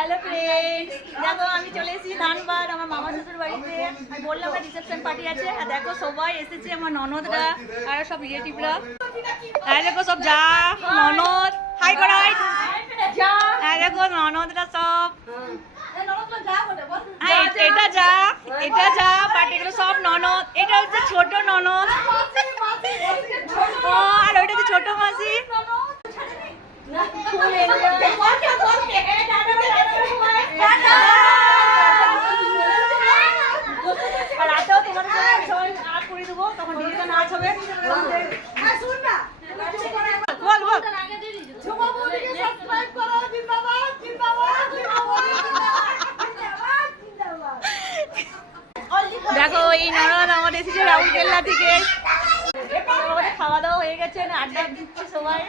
Hello friends, দেখো আমি চলে এসেছি ধানবাদ আমার মামা শ্বশুর বাড়িতে। আমি বললাম একটা রিসেপশন পার্টি আছে, আর দেখো সবাই এসেছে, আমার ননদরা আর সব রিলেটিভরা। হ্যাঁ দেখো সব যা ননদ হাই করাই, হ্যাঁ দেখো ননদরা সব। হ্যাঁ এটা যা, এটা যা, বাট এগুলো সব ননদ। এটা হচ্ছে ছোট ননদ, আর ওইটা হচ্ছে ছোট মাসি। রাতেও তোমাদের আট করে দেবো, তখন ডিজিটাল নাচ হবে। বল বল। দেখো এই ননদ আমাদের এসেছে রাউরকেল্লা থেকে। খাওয়া দাওয়া হয়ে গেছে, আড্ডা দিচ্ছে সবাই।